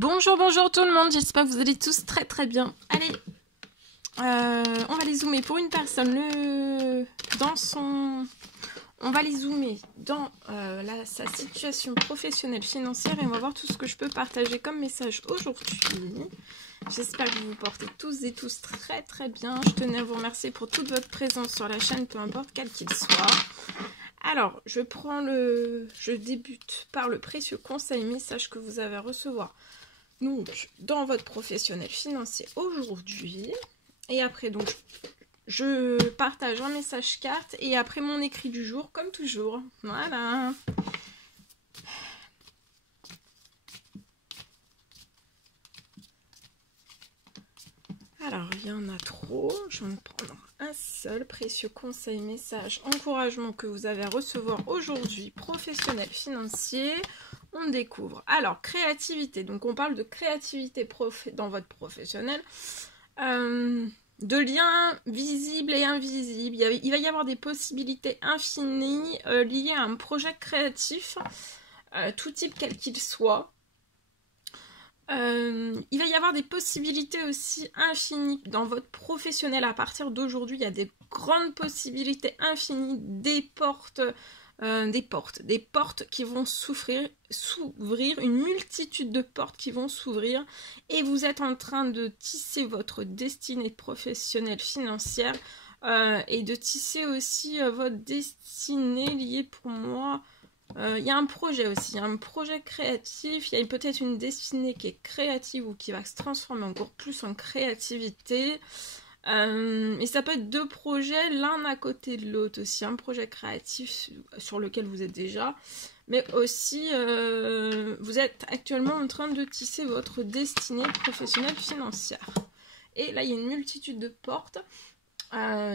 Bonjour, bonjour tout le monde, j'espère que vous allez tous très très bien. Allez, on va les zoomer pour une personne. On va les zoomer dans sa situation professionnelle financière et on va voir tout ce que je peux partager comme message aujourd'hui. J'espère que vous vous portez tous et tous très très bien. Je tenais à vous remercier pour toute votre présence sur la chaîne, peu importe quel qu'il soit. Alors, je débute par le précieux conseil message que vous avez à recevoir. Donc, dans votre professionnel financier aujourd'hui. Et après, donc, je partage un message carte et après mon écrit du jour, comme toujours. Voilà. Alors, il y en a trop. Je vais en prendre un seul. Précieux conseil, message, encouragement que vous avez à recevoir aujourd'hui, professionnel financier. On découvre. Alors, créativité. Donc, on parle de créativité dans votre professionnel. De liens visibles et invisibles. Il va y avoir des possibilités infinies liées à un projet créatif, tout type quel qu'il soit. Il va y avoir des possibilités aussi infinies dans votre professionnel. À partir d'aujourd'hui, il y a des grandes possibilités infinies, des portes qui vont s'ouvrir, une multitude de portes qui vont s'ouvrir et vous êtes en train de tisser votre destinée professionnelle financière et de tisser aussi votre destinée liée pour moi. Il y a un projet aussi, il y a un projet créatif, il y a peut-être une destinée qui est créative ou qui va se transformer encore plus en créativité. Et ça peut être deux projets l'un à côté de l'autre aussi, un projet créatif sur lequel vous êtes déjà, mais aussi vous êtes actuellement en train de tisser votre destinée professionnelle financière. Et là il y a une multitude de portes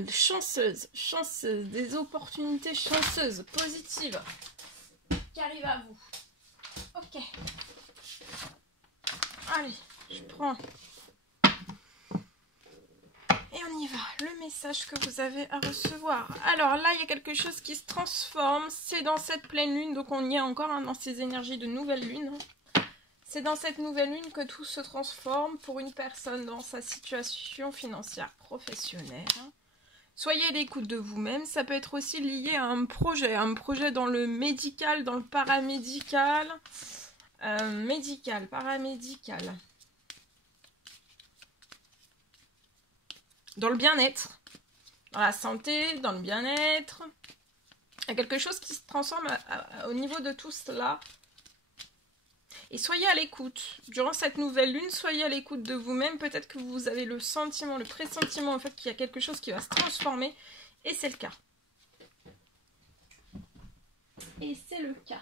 chanceuses, des opportunités chanceuses, positives qui arrivent à vous. Ok. Allez, je prends. Et on y va, le message que vous avez à recevoir. Alors là, il y a quelque chose qui se transforme. C'est dans cette pleine lune, donc on y est encore dans ces énergies de nouvelle lune. C'est dans cette nouvelle lune que tout se transforme pour une personne dans sa situation financière professionnelle. Soyez à l'écoute de vous-même. Ça peut être aussi lié à un projet dans le médical, dans le paramédical. Paramédical. Dans le bien-être, dans la santé, dans le bien-être. Il y a quelque chose qui se transforme au niveau de tout cela. Et soyez à l'écoute. Durant cette nouvelle lune, soyez à l'écoute de vous-même. Peut-être que vous avez le sentiment, le pressentiment en fait qu'il y a quelque chose qui va se transformer. Et c'est le cas. Et c'est le cas.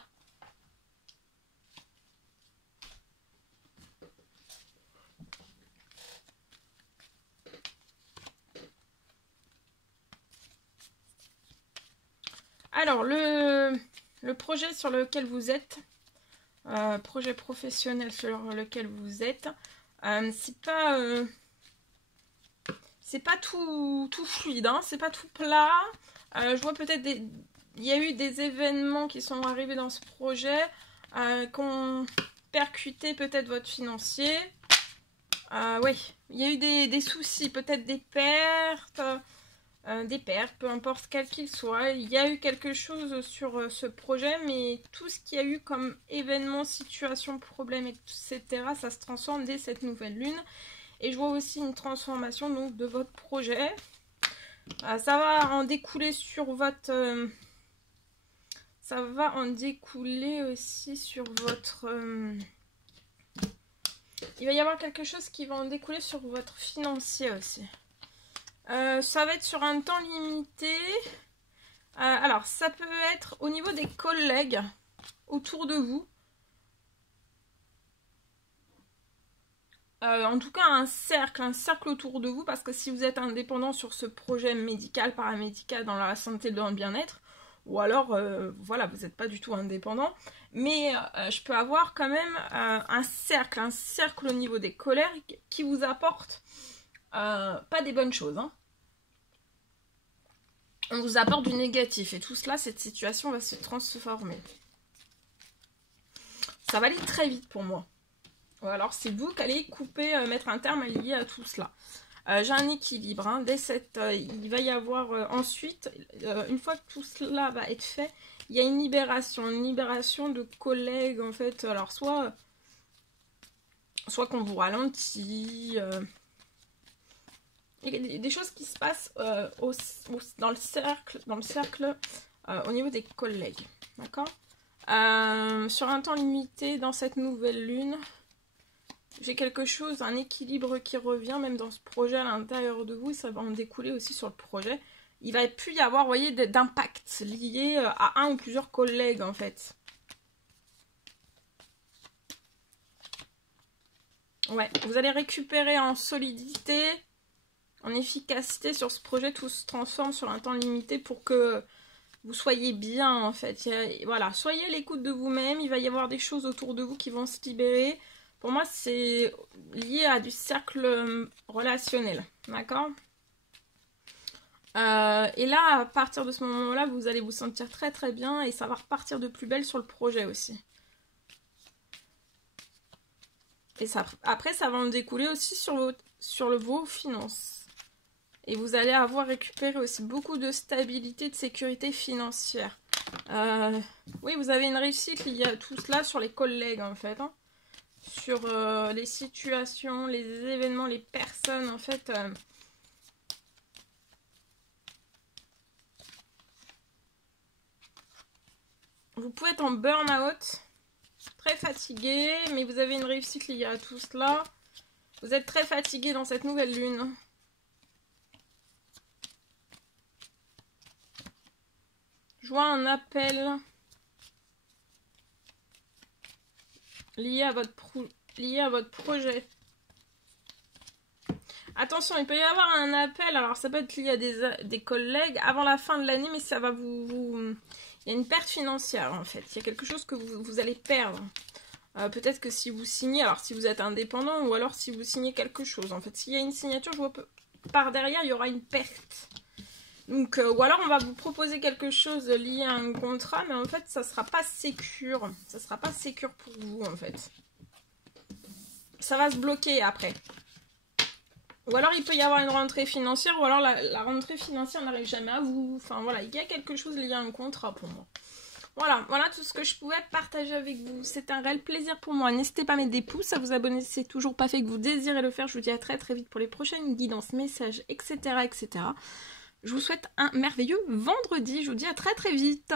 Alors, le projet sur lequel vous êtes, projet professionnel sur lequel vous êtes, c'est pas tout fluide, hein, c'est pas tout plat. Je vois peut-être il y a eu des événements qui sont arrivés dans ce projet, qui ont percuté peut-être votre financier. Oui, il y a eu des soucis, peut-être des pertes. Peu importe quel qu'il soit. Il y a eu quelque chose sur ce projet, mais tout ce qu'il y a eu comme événement, situation, problème, etc., ça se transforme dès cette nouvelle lune. Et je vois aussi une transformation donc de votre projet. Ça va en découler sur votre... ça va en découler aussi sur votre... il va y avoir quelque chose qui va en découler sur votre financier aussi. Ça va être sur un temps limité. Alors, ça peut être au niveau des collègues autour de vous. En tout cas, un cercle autour de vous, parce que si vous êtes indépendant sur ce projet médical, paramédical, dans la santé, dans le bien-être, ou alors, voilà, vous n'êtes pas du tout indépendant, mais je peux avoir quand même un cercle au niveau des collègues qui vous apporte pas des bonnes choses, hein. On vous apporte du négatif et tout cela, cette situation va se transformer. Ça va aller très vite pour moi. Ou alors c'est vous qui allez couper, mettre un terme lié à tout cela. J'ai un équilibre. Hein. Dès il va y avoir ensuite, une fois que tout cela va être fait, il y a une libération de collègues en fait. Alors soit qu'on vous ralentit. Il y a des choses qui se passent dans le cercle au niveau des collègues. D'accord ? Sur un temps limité dans cette nouvelle lune. J'ai quelque chose, un équilibre qui revient même dans ce projet à l'intérieur de vous. Ça va en découler aussi sur le projet. Il va plus y avoir, vous voyez, d'impact lié à un ou plusieurs collègues en fait. Ouais, vous allez récupérer en solidité, en efficacité sur ce projet. Tout se transforme sur un temps limité pour que vous soyez bien en fait. Voilà, soyez à l'écoute de vous-même. Il va y avoir des choses autour de vous qui vont se libérer. Pour moi, c'est lié à du cercle relationnel. D'accord ? Et là, à partir de ce moment-là, vous allez vous sentir très très bien et ça va repartir de plus belle sur le projet aussi. Et ça, après, ça va en découler aussi sur vos finances. Et vous allez avoir récupéré aussi beaucoup de stabilité, de sécurité financière. Oui, vous avez une réussite liée à tout cela sur les collègues en fait. Hein. Sur les situations, les événements, les personnes, en fait. Vous pouvez être en burn-out, très fatigué, mais vous avez une réussite liée à tout cela. Vous êtes très fatigué dans cette nouvelle lune. Je vois un appel lié à votre projet. Attention, il peut y avoir un appel, alors ça peut être lié à des collègues avant la fin de l'année, mais ça va il y a une perte financière en fait. Il y a quelque chose que vous allez perdre. Peut-être que si vous signez, alors si vous êtes indépendant, ou alors si vous signez quelque chose. En fait, s'il y a une signature, je vois par derrière, il y aura une perte. Donc, ou alors on va vous proposer quelque chose lié à un contrat, mais en fait, ça sera pas sécure. Ça sera pas sécure pour vous, en fait. Ça va se bloquer après. Ou alors il peut y avoir une rentrée financière, ou alors la rentrée financière n'arrive jamais à vous. Enfin voilà, il y a quelque chose lié à un contrat pour moi. Voilà tout ce que je pouvais partager avec vous. C'est un réel plaisir pour moi. N'hésitez pas à mettre des pouces, à vous abonner si c'est toujours pas fait, que vous désirez le faire. Je vous dis à très très vite pour les prochaines guidances, messages, etc. etc. Je vous souhaite un merveilleux vendredi. Je vous dis à très très vite.